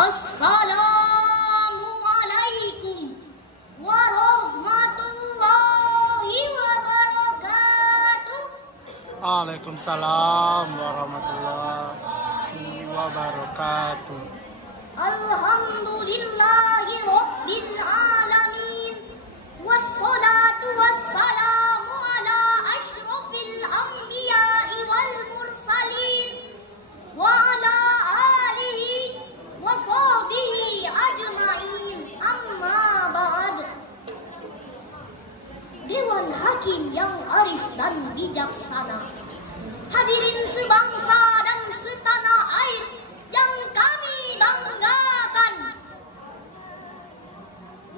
Assalamualaikum warahmatullahi wabarakatuh. Waalaikumsalam warahmatullahi wabarakatuh. Alhamdulillahi rabbil alamin. Wassalatu wassalamu ala asyrafil anbiya'i wal mursalin wa ala alihi wa sahbihi ajma'in. Amma ba'd. Dewan Hakim yang arif dan bijaksana, hadirin sebangsa dan setanah air yang kami banggakan.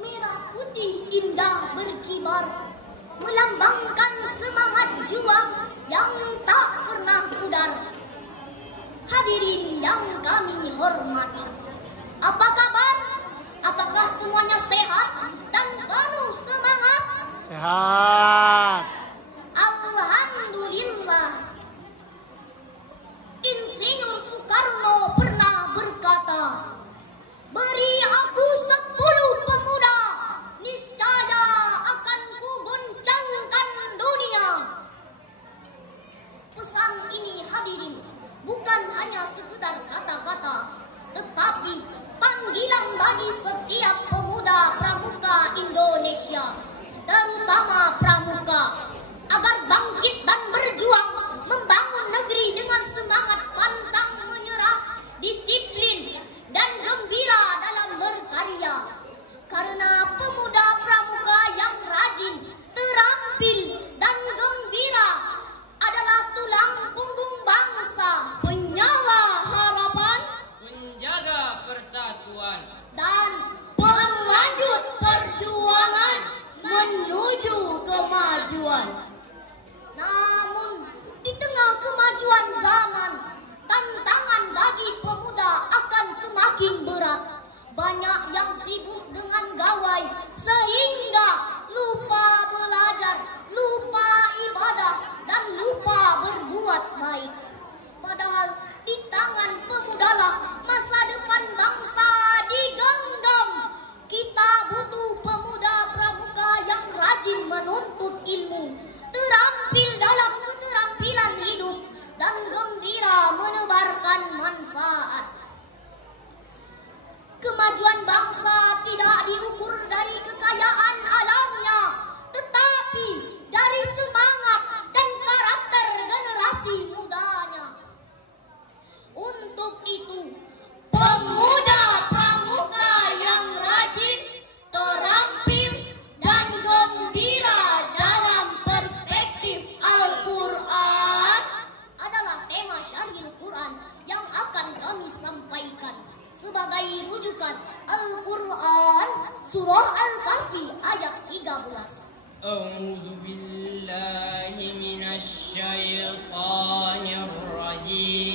Merah putih indah berkibar, melambangkan semangat juang yang tak pernah pudar. Hadirin yang kami hormati, apa kabar? Apakah semuanya sehat dan penuh semangat? Sehat. Alhamdulillah. Insinyur Soekarno pernah berkata, beri aku 10 pemuda, niscaya akan kugoncangkan dunia. Pesan ini hadirin bukan hanya sekedar kata-kata, tetapi panggilan bagi setiap pemuda pramuka Indonesia, terutama pramuka, agar bangkit dan berjuang membangun negeri dengan semangat pantang menyerah, disiplin, dan gembira dalam berkarya. Karena pemuda pramuka yang rajin, terampil, dan gembira adalah tulang punggung bangsa, penyala harapan, menjaga persatuan, dan penganjut perjuangan menuju kemajuan. Namun, di tengah kemajuan zaman, tantangan bagi pemuda akan semakin berat. Banyak yang sibuk dengan gawai, sehingga lupa belajar, lupa ibadah, dan lupa berbuat baik. Padahal di tangan pemudalah masa depan bangsa digenggam. Kita butuh pemuda pramuka yang rajin menuntut ilmu, terampil dalam keterampilan hidup, dan gembira menebarkan manfaat. Kemajuan bangsa tidak diukur dari kekayaan alamnya, tetapi dari semangat dan karakter generasi mudanya. Untuk itu, Pemuda pramuka yang rajin, terampil, dan gembira dalam perspektif Al-Quran adalah tema Syarhil Quran yang akan kami sampaikan sebagai rujukan Al-Quran Surah Al-Kahfi ayat 13. A'udzu billahi minasy syaithanir rajim.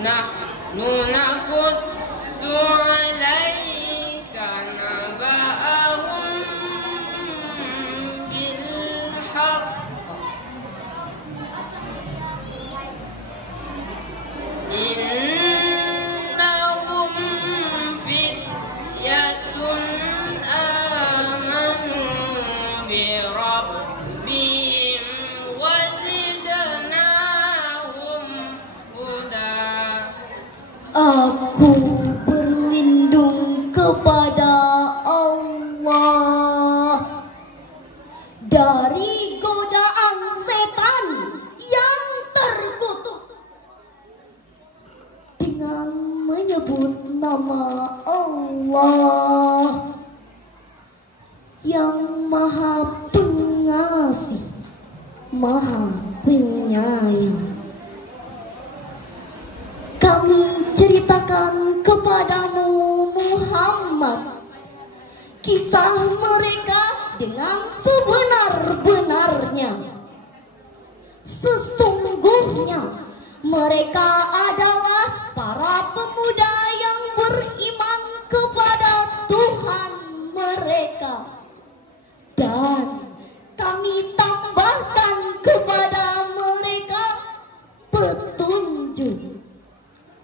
Nahnu naqussu 'alaika naba'ahum bil haqq. Innahum fityatun amanu bi rabbihim wa zidnahum huda. Aku berlindung kepada Allah dari godaan setan yang terkutuk dengan menyebut nama Allah yang Maha Pengasih, Maha Penyayang. Kami ceritakan kepadamu Muhammad kisah mereka dengan sebenar-benarnya. Sesungguhnya mereka adalah para pemuda yang beriman kepada Tuhan mereka, dan kami tambahkan kepada mereka petunjuk.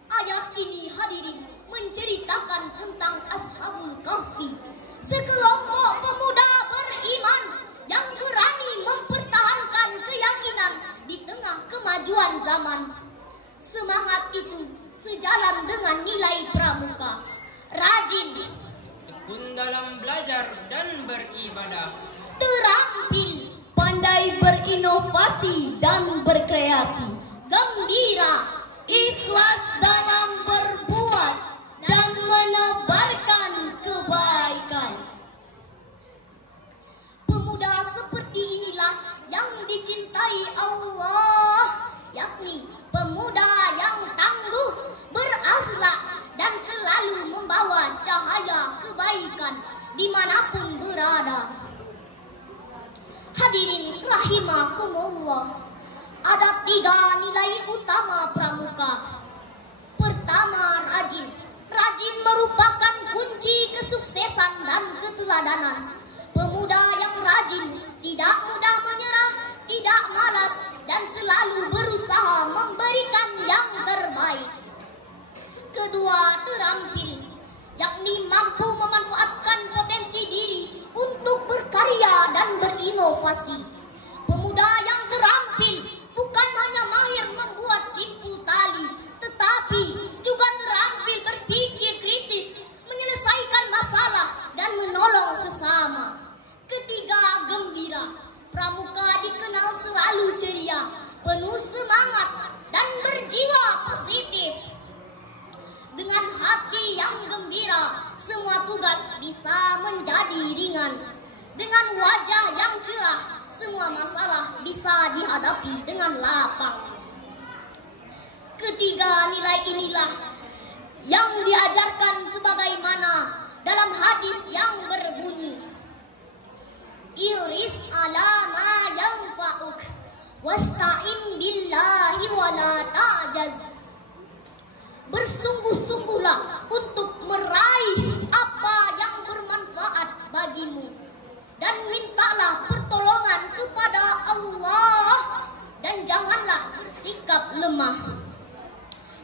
Ayat ini hadirin menceritakan tentang Ashabul Kahfi, sekelompok pemuda beriman yang berani mempertahankan keyakinan di tengah kemajuan zaman. Semangat itu sejalan dengan nilai pramuka, rajin, tekun dalam belajar dan beribadah, terampil, Pandai berinovasi dan berkreasi, gembira, ikhlas dalam berbuat dan menebarkan kebaikan. Pemuda seperti inilah yang dicintai Allah, yakni pemuda yang tangguh, berakhlak, dan selalu membawa cahaya kebaikan dimanapun berada. Hadirin rahimakumullah, ada 3 nilai utama pramuka. Pertama, rajin. Rajin merupakan kunci kesuksesan dan keteladanan. Pemuda yang rajin tidak mudah menyerah, tidak malas, dan selalu berusaha memberikan yang terbaik. Kedua, terampil, yakni mampu memanfaatkan potensi diri untuk berkarya dan berinovasi. Pemuda yang terampil bukan hanya mahir membuat simpul tali, tetapi juga terampil berpikir kritis, menyelesaikan masalah, dan menolong sesama. Ketiga, gembira. Pramuka dikenal selalu ceria, penuh semangat, dan berjiwa positif. Dengan hati yang gembira, semua tugas bisa menjadi ringan. Dengan wajah yang cerah, semua masalah bisa dihadapi dengan lapang. Ketiga nilai inilah yang diajarkan sebagaimana dalam hadis yang berbunyi, Iris ala ma yanfa'uk wasta'in billahi wa la ta'jaz. Bersungguh-sungguhlah untuk meraih apa yang bermanfaat bagimu, dan mintalah pertolongan kepada Allah, dan janganlah bersikap lemah.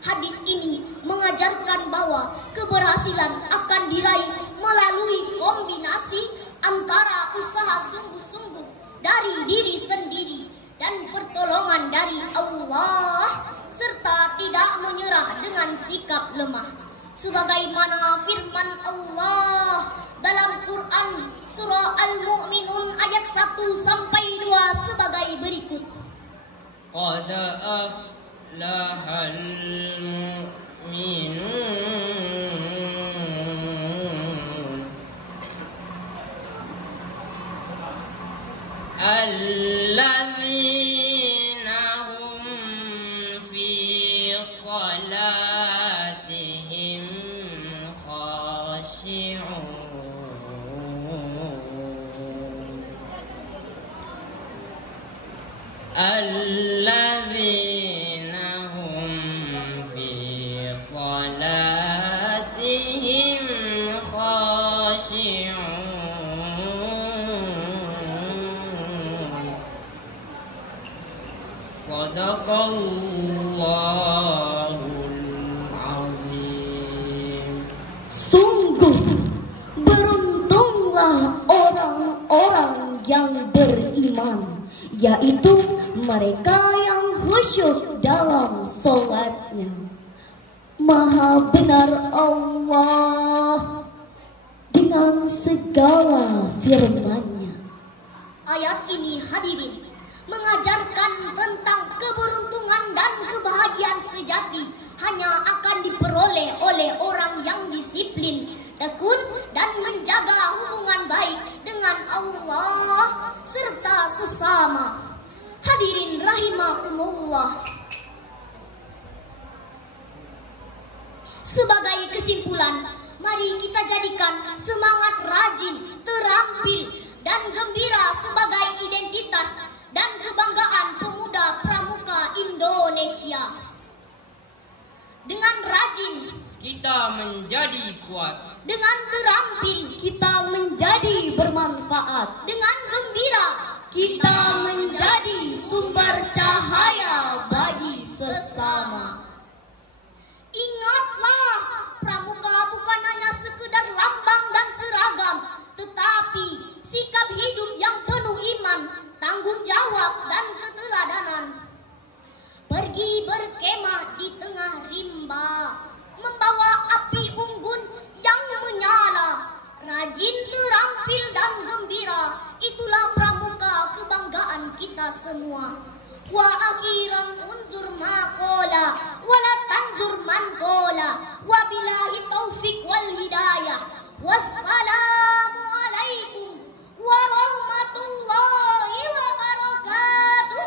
Hadis ini mengajarkan bahwa keberhasilan akan diraih melalui kombinasi antara usaha sungguh-sungguh dari diri sendiri dan pertolongan dari Allah, serta tidak menyerah dengan sikap lemah. Sebagaimana firman Allah dalam Quran surah Al-Mu'minun ayat 1-2 sebagai berikut. qad aflahal mu'minun alladzina hum fi salatihim khashi'un alladzina hum fi salatihim khashi'un. Sadaqallahul azim. Sungguh beruntunglah orang-orang yang beriman, yaitu mereka yang khusyuk dalam sholatnya. Maha benar Allah dengan segala firman-Nya. Ayat ini hadirin mengajarkan tentang keberuntungan dan kebahagiaan sejati hanya akan diperoleh oleh orang yang disiplin, tekun, dan menjaga hubungan baik dengan Allah serta sesama. Hadirin rahimakumullah, sebagai kesimpulan, mari kita jadikan semangat rajin, terampil, dan dan gembira sebagai identitas dan kebanggaan pemuda pramuka Indonesia. Dengan rajin kita menjadi kuat. Dengan terampil kita menjadi bermanfaat. Dengan gembira Kita menjadi sumber cahaya bagi sesama. Ingatlah, pramuka bukan hanya sekedar lambang dan seragam, tetapi sikap hidup yang penuh iman, tanggung jawab dan keteladanan. Pergi berkemah di tengah rimba, membawa api unggun yang menyala, rajin, terampil dan gembira, itulah pramuka kebanggaan kita semua. Wa akhiran unzur maqala wala tanzur man qala wa billahi taufik wal hidayah. Wassalamu alaikum warahmatullahi wabarakatuh.